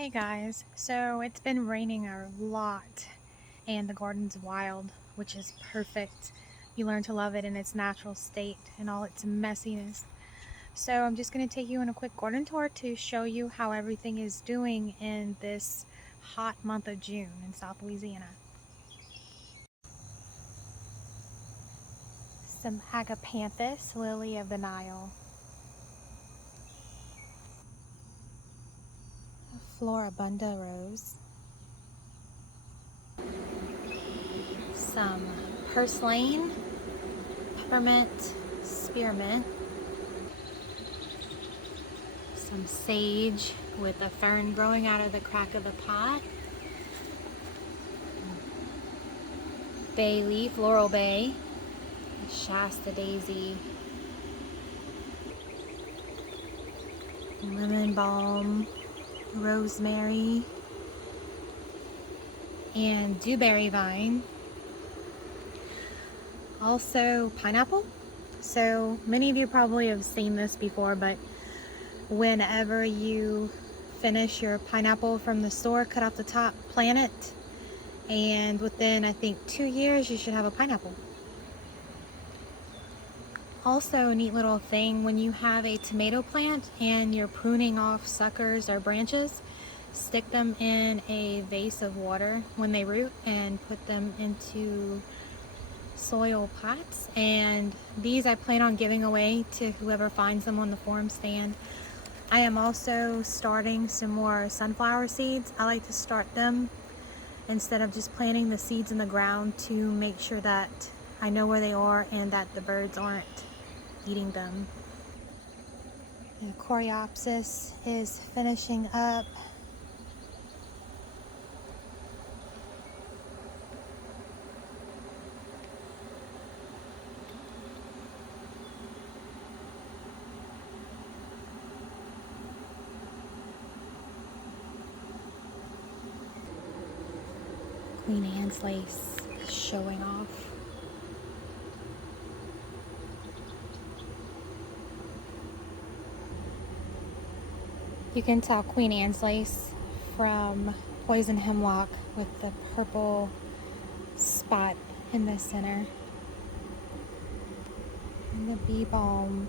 Hey guys, so it's been raining a lot and the garden's wild, which is perfect. You learn to love it in its natural state and all its messiness. So I'm just going to take you on a quick garden tour to show you how everything is doing in this hot month of June in South Louisiana. Some agapanthus, lily of the Nile. Floribunda rose. Some purslane, peppermint, spearmint. Some sage with a fern growing out of the crack of the pot. Bay leaf, laurel bay, Shasta daisy, lemon balm, rosemary, and dewberry vine. Also pineapple. So many of you probably have seen this before, but whenever you finish your pineapple from the store, cut off the top, plant it, and within I think 2 years you should have a pineapple. Also a neat little thing, when you have a tomato plant and you're pruning off suckers or branches, stick them in a vase of water when they root and put them into soil pots. And these I plan on giving away to whoever finds them on the farm stand. I am also starting some more sunflower seeds. I like to start them instead of just planting the seeds in the ground to make sure that I know where they are and that the birds aren't eating them. And Coreopsis is finishing up. Queen Anne's lace showing off. You can tell Queen Anne's lace from poison hemlock with the purple spot in the center. And the bee balm.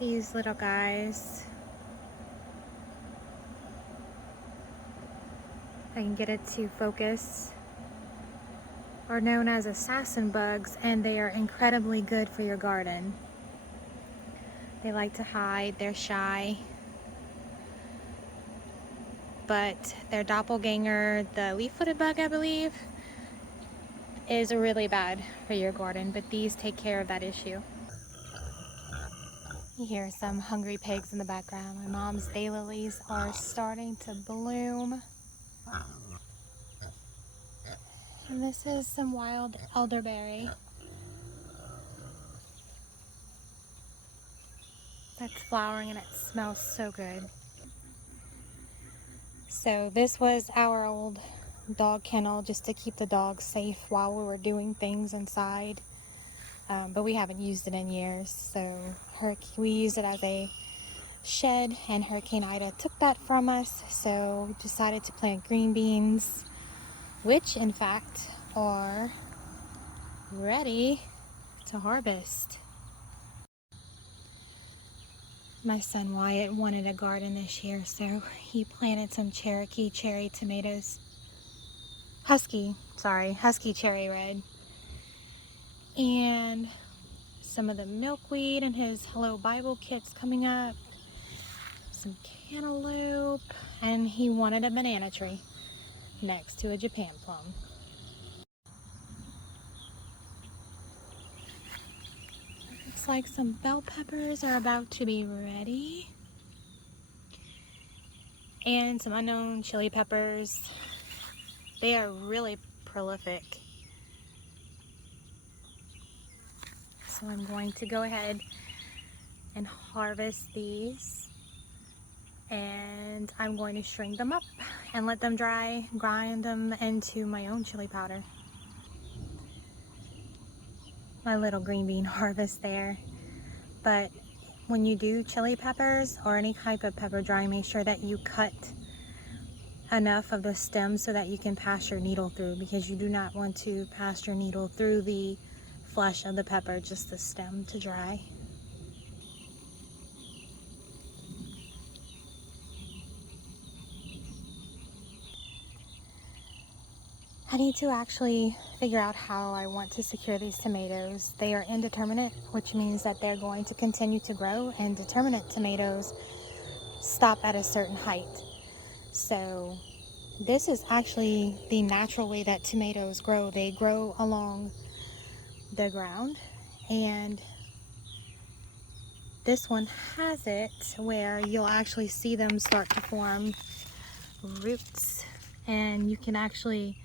These little guys, I can get it to focus, are known as assassin bugs, and they are incredibly good for your garden. They like to hide, they're shy, but their doppelganger, the leaf-footed bug, I believe, is really bad for your garden, but these take care of that issue. You hear some hungry pigs in the background. My mom's daylilies are starting to bloom. And this is some wild elderberry that's flowering, and it smells so good. So this was our old dog kennel just to keep the dogs safe while we were doing things inside. But we haven't used it in years, so we used it as a shed, and Hurricane Ida took that from us, so we decided to plant green beans, which in fact are ready to harvest. My son Wyatt wanted a garden this year, so he planted some Cherokee cherry tomatoes. Husky cherry red. And some of the milkweed and his Hello Bible kit's coming up. some cantaloupe, and he wanted a banana tree next to a Japan plum. Looks like some bell peppers are about to be ready. And some unknown chili peppers. They are really prolific. So I'm going to go ahead and harvest these. And I'm going to shrink them up and let them dry, grind them into my own chili powder. My little green bean harvest there. But when you do chili peppers or any type of pepper drying, make sure that you cut enough of the stem so that you can pass your needle through, because you do not want to pass your needle through the flesh of the pepper, just the stem to dry. I need to actually figure out how I want to secure these tomatoes. They are indeterminate, which means that they're going to continue to grow, and determinate tomatoes stop at a certain height. So this is actually the natural way that tomatoes grow. They grow along the ground, and this one has it where you'll actually see them start to form roots, and you can actually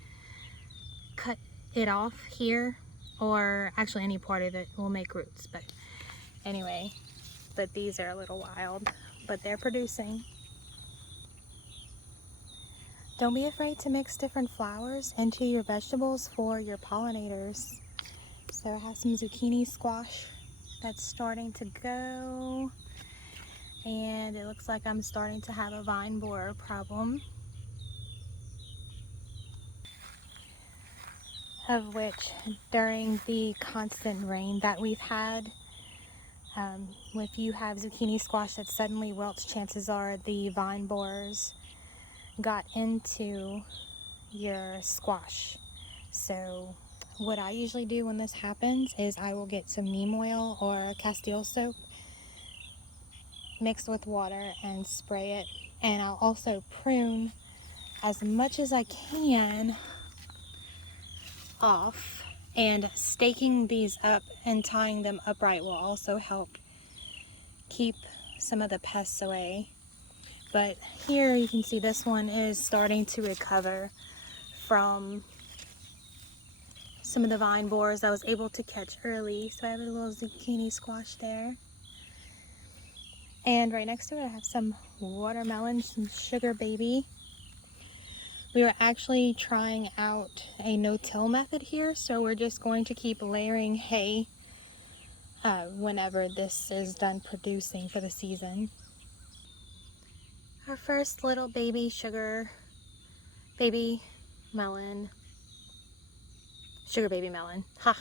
cut it off here, or actually any part of it will make roots. But anyway, but these are a little wild, but they're producing. Don't be afraid to mix different flowers into your vegetables for your pollinators. So I have some zucchini squash that's starting to go, and it looks like I'm starting to have a vine borer problem, of which during the constant rain that we've had, if you have zucchini squash that suddenly wilts, chances are the vine borers got into your squash. So what I usually do when this happens is I will get some neem oil or Castile soap mixed with water and spray it, and I'll also prune as much as I can off, and staking these up and tying them upright will also help keep some of the pests away. But here you can see this one is starting to recover from some of the vine borers I was able to catch early. So I have a little zucchini squash there. And right next to it I have some watermelon, some sugar baby. We were actually trying out a no-till method here, so we're just going to keep layering hay whenever this is done producing for the season. Our first little baby sugar baby melon. Sugar baby melon. Ha!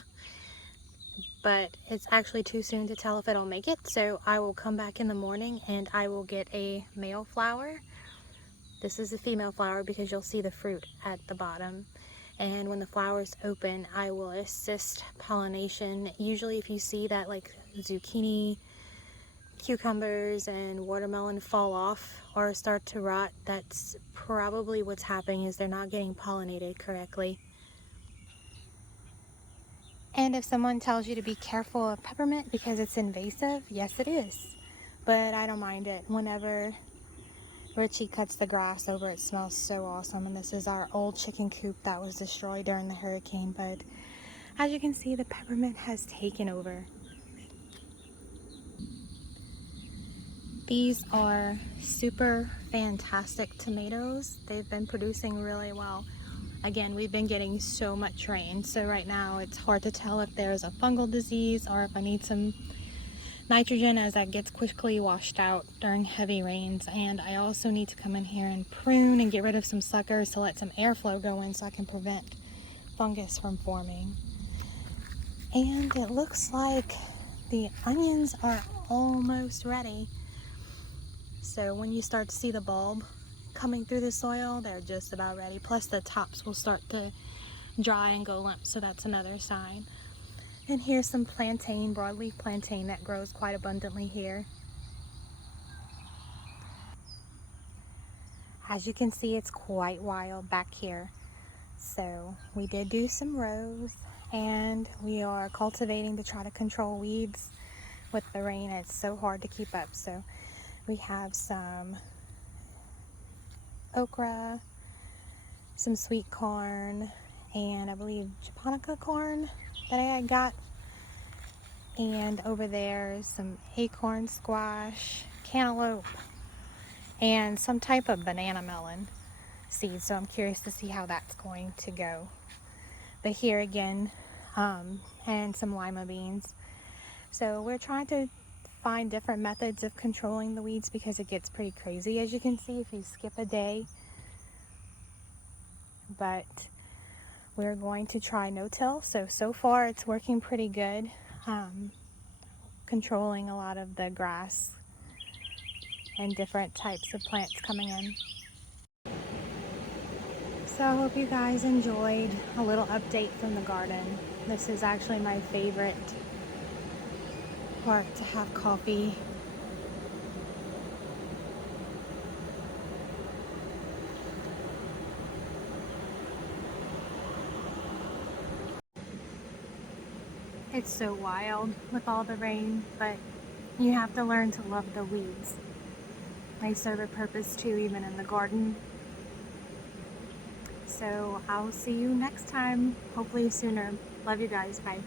But it's actually too soon to tell if it'll make it, so I will come back in the morning and I will get a male flower. This is a female flower because you'll see the fruit at the bottom. And when the flowers open, I will assist pollination. Usually if you see that like zucchini, cucumbers, and watermelon fall off or start to rot, that's probably what's happening, is they're not getting pollinated correctly. And if someone tells you to be careful of peppermint because it's invasive, yes it is. But I don't mind it. Whenever Richie cuts the grass over, it smells so awesome. And this is our old chicken coop that was destroyed during the hurricane. But as you can see, the peppermint has taken over. These are super fantastic tomatoes. They've been producing really well. Again, we've been getting so much rain, so right now it's hard to tell if there's a fungal disease or if I need some nitrogen, as that gets quickly washed out during heavy rains. And I also need to come in here and prune and get rid of some suckers to let some airflow go in so I can prevent fungus from forming. And it looks like the onions are almost ready. So when you start to see the bulb coming through the soil, they're just about ready. Plus the tops will start to dry and go limp, so that's another sign. And here's some plantain, broadleaf plantain that grows quite abundantly here. as you can see, it's quite wild back here. So we did do some rows, and we are cultivating to try to control weeds. With the rain, it's so hard to keep up. So we have some okra, some sweet corn, and I believe japonica corn that I got. And over there is some acorn squash, cantaloupe, and some type of banana melon seed. So I'm curious to see how that's going to go. But here again, and some lima beans. So we're trying to find different methods of controlling the weeds because it gets pretty crazy, as you can see, if you skip a day. But we're going to try no-till. So far it's working pretty good, controlling a lot of the grass and different types of plants coming in. So I hope you guys enjoyed a little update from the garden. This is actually my favorite part, to have coffee. It's so wild with all the rain, but you have to learn to love the weeds. They serve a purpose too, even in the garden. So I'll see you next time, hopefully sooner. Love you guys. Bye.